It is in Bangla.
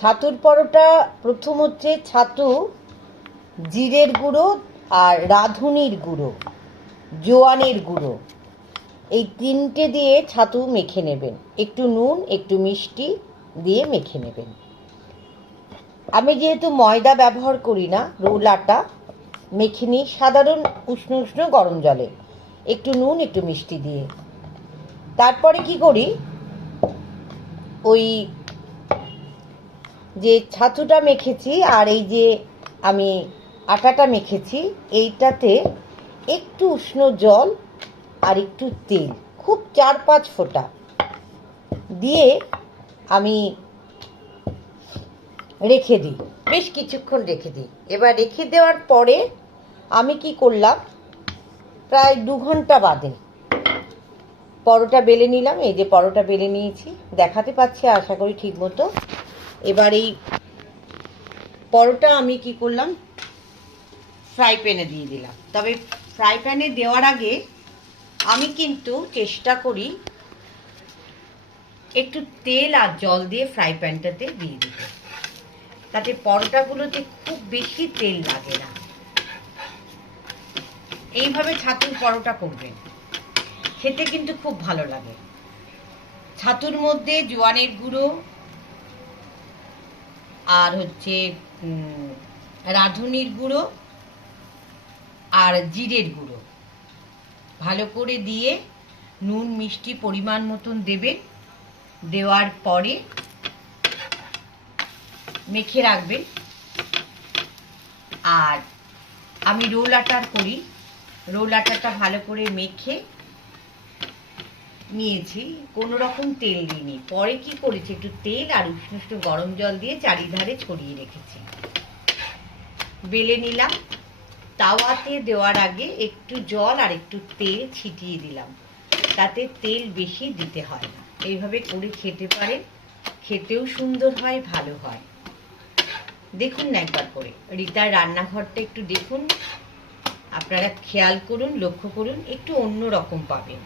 ছাতুর পরোটা প্রথম হচ্ছে ছাতু, জিরের গুঁড়ো আর রাঁধুনির গুঁড়ো, জোয়ানের গুঁড়ো, এই তিনটে দিয়ে ছাতু মেখে নেবেন। একটু নুন একটু মিষ্টি দিয়ে মেখে নেবেন। আমি যেহেতু ময়দা ব্যবহার করি না, রোল আটা মেখে নিই সাধারণ উষ্ণ উষ্ণ গরম জলে, একটু নুন একটু মিষ্টি দিয়ে। তারপরে কি করি, ওই যে ছাতুটা মেখেছি আর এই যে আমি আটাটা মেখেছি, এইটাতে একটু উষ্ণ জল আর একটু তেল, খুব 4-5 ফোঁটা দিয়ে আমি রেখে দিই, বেশ কিছুক্ষণ রেখে দিই। এবার রেখে দেওয়ার পরে আমি কি করলাম, প্রায় 2 ঘন্টা বাদে পরোটা বেলে নিলাম। এই যে পরোটা বেলে নিয়েছি, দেখাতে পাচ্ছি আশা করি ঠিক মতো। এবার এই পরোটা আমি কি করলাম, ফ্রাই প্যানে দিয়ে দিলাম। তবে ফ্রাই প্যানে দেওয়ার আগে আমি কিন্তু চেষ্টা করি একটু তেল আর জল দিয়ে ফ্রাই প্যানটাতে দিয়ে দিতে, তাতে পরোটাগুলোতে খুব বেশি তেল লাগে না। এইভাবে ছাতুর পরোটা করবেন, খেতে কিন্তু খুব ভালো লাগে। ছাতুর মধ্যে জোয়ানের গুঁড়ো আর হচ্ছে রাঁধুনির গুঁড়ো আর জিরের গুঁড়ো ভালো করে দিয়ে নুন মিষ্টি পরিমাণ মতন দেবেন। দেওয়ার পরে মেখে রাখবেন। আর আমি রোল আটার করি, রোল আটাটা ভালো করে মেখে নিয়েছি, কোনো রকম তেল দিইনি। পরে কি করেছি, একটু তেল আর উষ্ণ উষ্ণ গরম জল দিয়ে চারিধারে ছড়িয়ে রেখেছি। বেলে নিলাম, তাওয়াতে দেওয়ার আগে একটু জল আর একটু তেল ছিটিয়ে দিলাম, তাতে তেল বেশি দিতে হয় না। এইভাবে করে খেতে পারেন, খেতেও সুন্দর হয়, ভালো হয়। দেখুন না একবার করে, রিতার রান্নাঘরটা একটু দেখুন, আপনারা খেয়াল করুন, লক্ষ্য করুন, একটু অন্য রকম পাবেন।